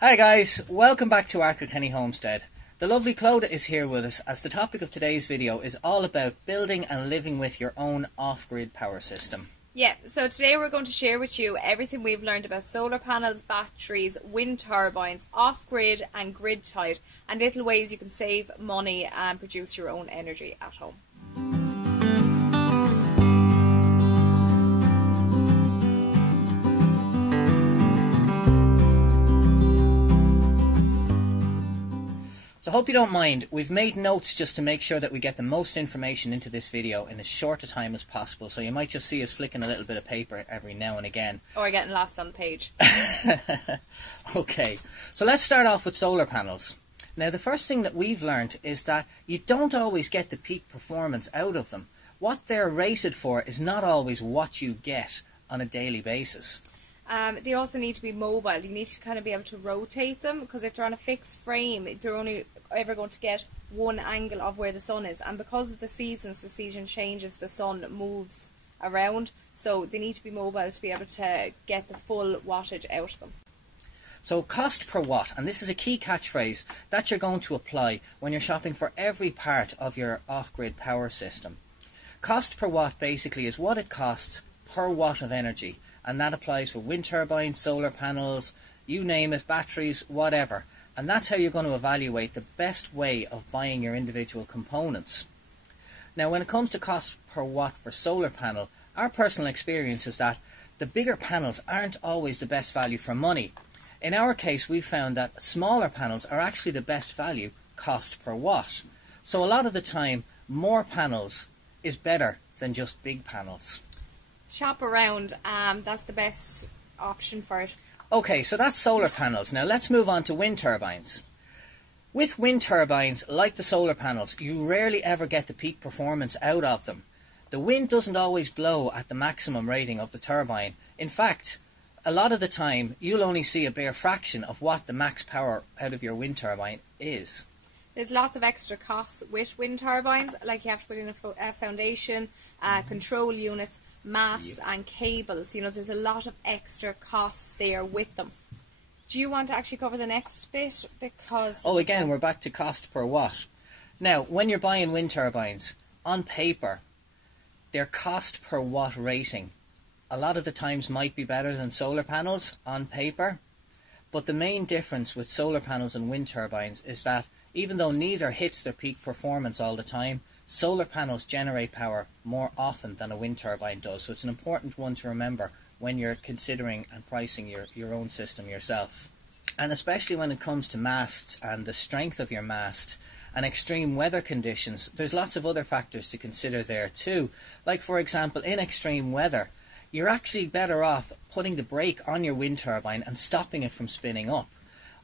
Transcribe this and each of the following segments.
Hi guys, welcome back to our Kilkenny Homestead. The lovely Clodagh is here with us as the topic of today's video is all about building and living with your own off-grid power system. Yeah, so today we're going to share with you everything we've learned about solar panels, batteries, wind turbines, off-grid and grid-tied, and little ways you can save money and produce your own energy at home. So I hope you don't mind, we've made notes just to make sure that we get the most information into this video in as short a time as possible, so you might just see us flicking a little bit of paper every now and again. Or getting lost on the page. Okay, so let's start off with solar panels. Now the first thing that we've learned is that you don't always get the peak performance out of them. What they're rated for is not always what you get on a daily basis. They also need to be mobile. You need to kind of be able to rotate them, because if they're on a fixed frame, they're only ever going to get one angle of where the sun is. And because of the seasons changes, the sun moves around. So they need to be mobile to be able to get the full wattage out of them. So cost per watt, and this is a key catchphrase that you're going to apply when you're shopping for every part of your off-grid power system. Cost per watt basically is what it costs per watt of energy. And that applies for wind turbines, solar panels, you name it, batteries, whatever. And that's how you're going to evaluate the best way of buying your individual components. Now, when it comes to cost per watt for solar panel, our personal experience is that the bigger panels aren't always the best value for money. In our case, we've found that smaller panels are actually the best value cost per watt. So a lot of the time, more panels is better than just big panels. Shop around, that's the best option for it. Okay, so that's solar panels. Now let's move on to wind turbines. With wind turbines, like the solar panels, you rarely ever get the peak performance out of them. The wind doesn't always blow at the maximum rating of the turbine. In fact, a lot of the time, you'll only see a bare fraction of what the max power out of your wind turbine is. There's lots of extra costs with wind turbines, like you have to put in a foundation, control units, masts and cables. You know, there's a lot of extra costs there with them. Do you want to actually cover the next bit? Because again, we're back to cost per watt. Now, when you're buying wind turbines, on paper, their cost per watt rating a lot of the times might be better than solar panels on paper. But the main difference with solar panels and wind turbines is that even though neither hits their peak performance all the time, solar panels generate power more often than a wind turbine does. So it's an important one to remember when you're considering and pricing your own system yourself. And especially when it comes to masts and the strength of your mast and extreme weather conditions, there's lots of other factors to consider there too. Like, for example, in extreme weather, you're actually better off putting the brake on your wind turbine and stopping it from spinning up.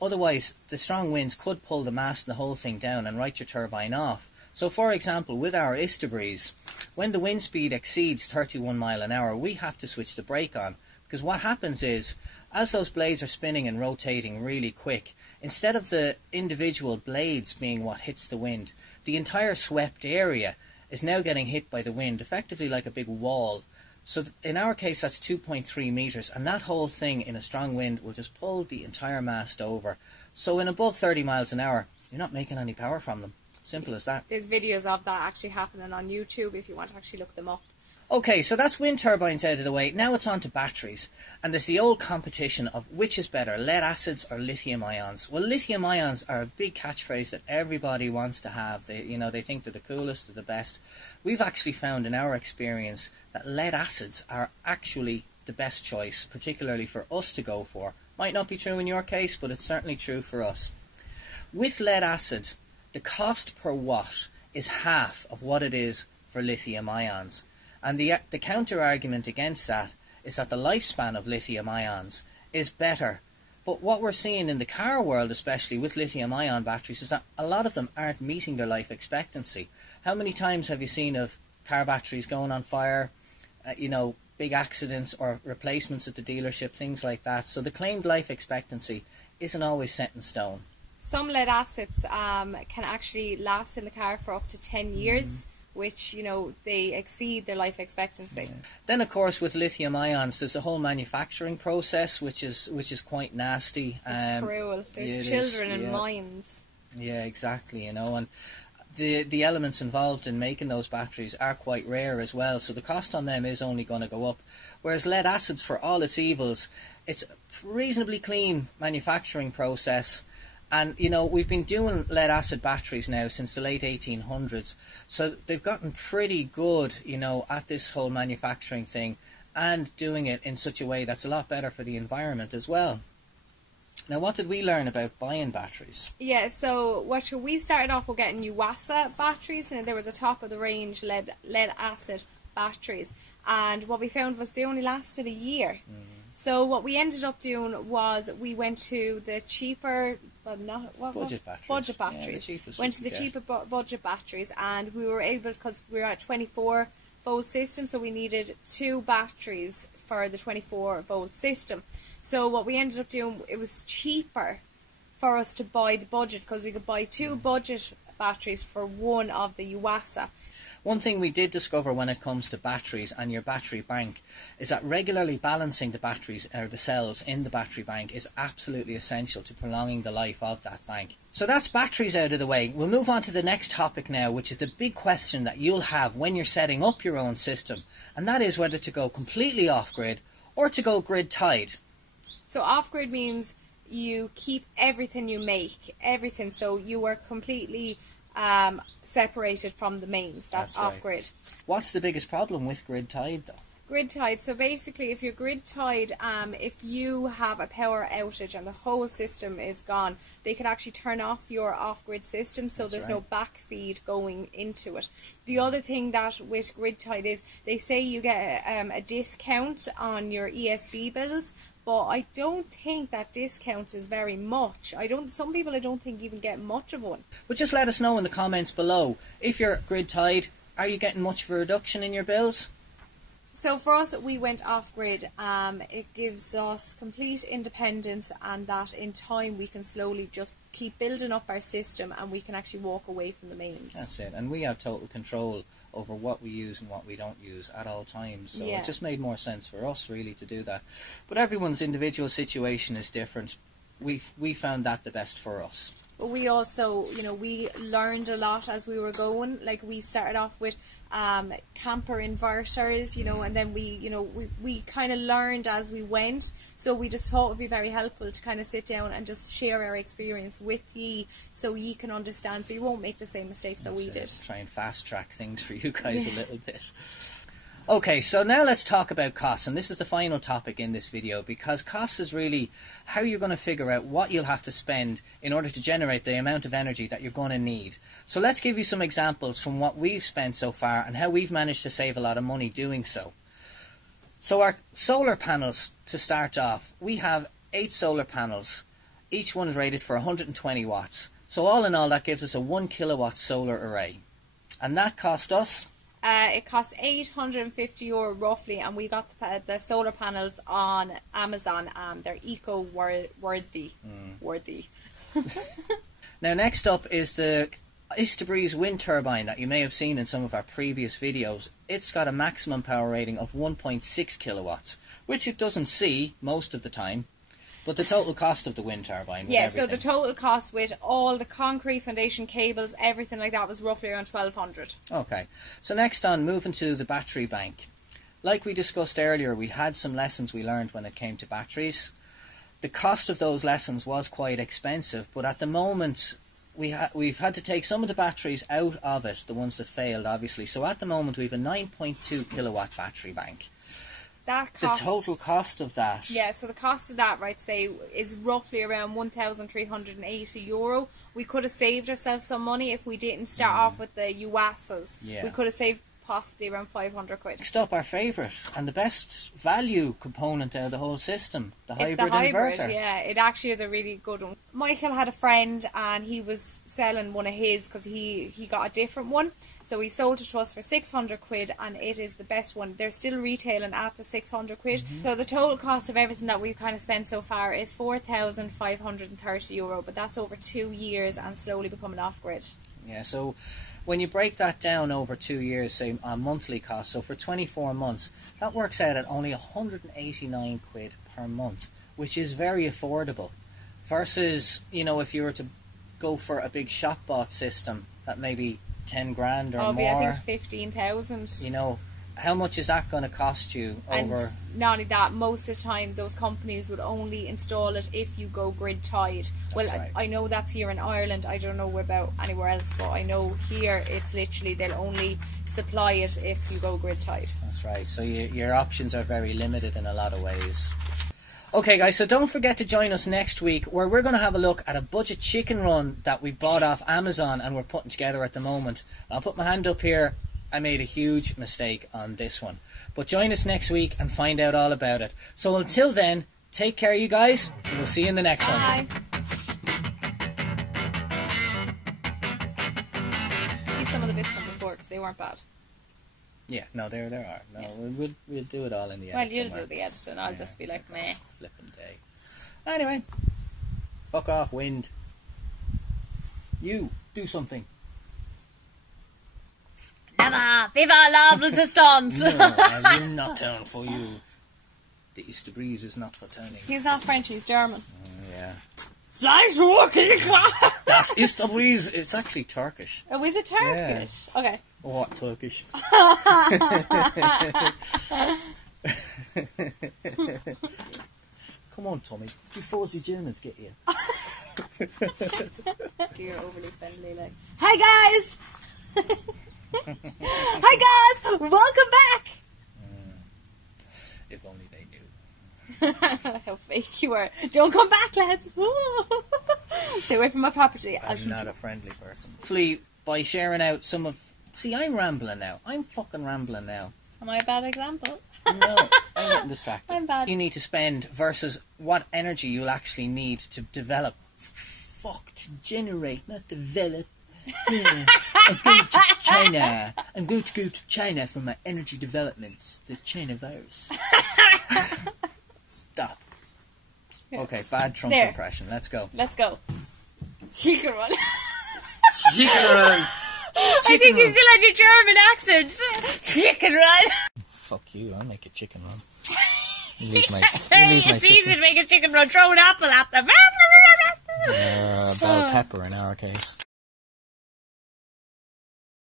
Otherwise, the strong winds could pull the mast and the whole thing down and write your turbine off. So, for example, with our Istabreeze, when the wind speed exceeds 31 mile an hour, we have to switch the brake on. Because what happens is, as those blades are spinning and rotating really quick, instead of the individual blades being what hits the wind, the entire swept area is now getting hit by the wind, effectively like a big wall. So in our case, that's 2.3 meters, and that whole thing in a strong wind will just pull the entire mast over. So in above 30 miles an hour, you're not making any power from them. Simple as that. There's videos of that actually happening on YouTube if you want to actually look them up. Okay, so that's wind turbines out of the way. Now it's on to batteries. And there's the old competition of which is better, lead acids or lithium ions. Well, lithium ions are a big catchphrase that everybody wants to have. They think they're the coolest, they're the best. We've actually found in our experience that lead acids are actually the best choice, particularly for us to go for. Might not be true in your case, but it's certainly true for us. With lead acid, the cost per watt is half of what it is for lithium ions. And the counter-argument against that is that the lifespan of lithium ions is better. But what we're seeing in the car world, especially with lithium-ion batteries, is that a lot of them aren't meeting their life expectancy. How many times have you seen of car batteries going on fire, big accidents or replacements at the dealership, things like that? So the claimed life expectancy isn't always set in stone. Some lead acids can actually last in the car for up to 10 years. which, you know, they exceed their life expectancy. Yeah. Then, of course, with lithium ions, there's a whole manufacturing process, which is quite nasty. It's cruel. There's children in mines. Yeah, exactly. You know, and the elements involved in making those batteries are quite rare as well, so the cost on them is only going to go up. Whereas lead acids, for all its evils, it's a reasonably clean manufacturing process. And, you know, we've been doing lead acid batteries now since the late 1800s. So they've gotten pretty good, you know, at this whole manufacturing thing and doing it in such a way that's a lot better for the environment as well. Now, what did we learn about buying batteries? Yeah, so we started off with getting Yuasa batteries, and they were the top of the range lead acid batteries. And what we found was they only lasted a year. Mm-hmm. So what we ended up doing was we went to the cheaper, budget batteries. Budget batteries. Yeah, went to the cheaper budget batteries, and we were able, because we were at 24-volt system, so we needed 2 batteries for the 24-volt system. So what we ended up doing, it was cheaper for us to buy the budget, because we could buy 2 budget batteries for one of the Yuasa. One thing we did discover when it comes to batteries and your battery bank is that regularly balancing the batteries or the cells in the battery bank is absolutely essential to prolonging the life of that bank. So that's batteries out of the way. We'll move on to the next topic now, which is the big question that you'll have when you're setting up your own system, and that is whether to go completely off-grid or to go grid-tied. So off-grid means you keep everything you make, everything, so you are completely separated from the mains. That's off-grid. What's the biggest problem with grid-tied, though? Grid-tied, so basically if you're grid-tied, if you have a power outage and the whole system is gone, they can actually turn off your off-grid system, so there's no backfeed going into it. The other thing that with grid-tied is they say you get a discount on your ESB bills, but I don't think that discount is very much. Some people I don't think even get much of one. But just let us know in the comments below. If you're grid-tied, are you getting much of a reduction in your bills? So for us, we went off-grid. It gives us complete independence, and that in time we can slowly just keep building up our system, and we can actually walk away from the mains. That's it. And we have total control over what we use and what we don't use at all times. So it just made more sense for us, really, to do that. But everyone's individual situation is different. We found that the best for us. But we also, you know, we learned a lot as we were going. Like, we started off with camper inverters, you know, and then we kind of learned as we went. So we just thought it would be very helpful to kind of sit down and just share our experience with ye, so ye can understand, so you won't make the same mistakes that we did. Try and fast track things for you guys a little bit. Okay, so now let's talk about costs, and this is the final topic in this video, because costs is really how you're going to figure out what you'll have to spend in order to generate the amount of energy that you're going to need. So let's give you some examples from what we've spent so far and how we've managed to save a lot of money doing so. So our solar panels, to start off, we have 8 solar panels. Each one is rated for 120 watts. So all in all, that gives us a 1 kilowatt solar array. And that cost us... it cost €850 roughly, and we got the solar panels on Amazon. They're eco-worthy. Worthy. Now, next up is the Istabreeze wind turbine that you may have seen in some of our previous videos. It's got a maximum power rating of 1.6 kilowatts, which it doesn't see most of the time. But the total cost of the wind turbine, with everything. So the total cost with all the concrete foundation cables, everything like that, was roughly around $1,200. Okay. So next on, moving to the battery bank. Like we discussed earlier, we had some lessons we learned when it came to batteries. The cost of those lessons was quite expensive, but at the moment we've had to take some of the batteries out of it, the ones that failed, obviously. So at the moment we have a 9.2 kilowatt battery bank. That cost, the total cost of that. Yeah, so the cost of that, right, say, is roughly around €1,380. We could have saved ourselves some money if we didn't start off with the Yuasas. Yeah. We could have saved possibly around £500. Next up, our favourite and the best value component out of the whole system, the hybrid inverter. Yeah, it actually is a really good one. Michael had a friend and he was selling one of his because he got a different one. So he sold it to us for £600 and it is the best one. They're still retailing at the £600. So the total cost of everything that we've kind of spent so far is €4,530, but that's over 2 years and slowly becoming off-grid. Yeah, so when you break that down over 2 years, say on monthly cost, so for 24 months, that works out at only 189 quid per month, which is very affordable. Versus, you know, if you were to go for a big shop bought system, that maybe 10 grand or more. I think 15,000. You know, how much is that going to cost you over? And not only that, most of the time those companies would only install it if you go grid tied. Well, right. I know that's here in Ireland. I don't know about anywhere else, but I know here it's literally they'll only supply it if you go grid tied. That's right. So your options are very limited in a lot of ways. Okay, guys, so don't forget to join us next week where we're going to have a look at a budget chicken run that we bought off Amazon and we're putting together at the moment. I'll put my hand up here. I made a huge mistake on this one. But join us next week and find out all about it. So until then, take care, you guys, and we'll see you in the next one. Bye. Eat some of the bits from before because they weren't bad. Yeah, no, there are. No, yeah. We'll do it all in the edit. Well, you'll somewhere. do the edit and I'll just be like, meh. Flippin' day. Anyway, fuck off, wind. You, do something. Never! Viva la resistance! No, I will not turn for you. The Easter breeze is not for turning. He's not French, he's German. Yeah. Das Das Easter breeze. It's actually Turkish. Oh, is it Turkish? Yeah. Okay. What Turkish? Come on, Tommy. Before the Germans get you. You're overly friendly, like. Hi guys! Hi guys! Welcome back! If only they knew. How fake you are. Don't come back, lads. Stay away from my property. I'm not a friendly person. Hopefully, by sharing out some of... See, I'm rambling now. I'm fucking rambling now. Am I a bad example? No, I'm getting distracted. I'm bad. You need to spend versus what energy you'll actually need to develop. Fuck, to generate, not develop. Yeah. I'm going to China. I'm going to go to China for my energy development. The China virus. Stop. Okay, bad Trump There. impression. Let's go. Let's go. Chicken run. Chicken run. I think you still had your German accent. Chicken run. Fuck you, I'll make a chicken run. You leave my It's easy to make a chicken run. Throw an apple at them. bell pepper in our case.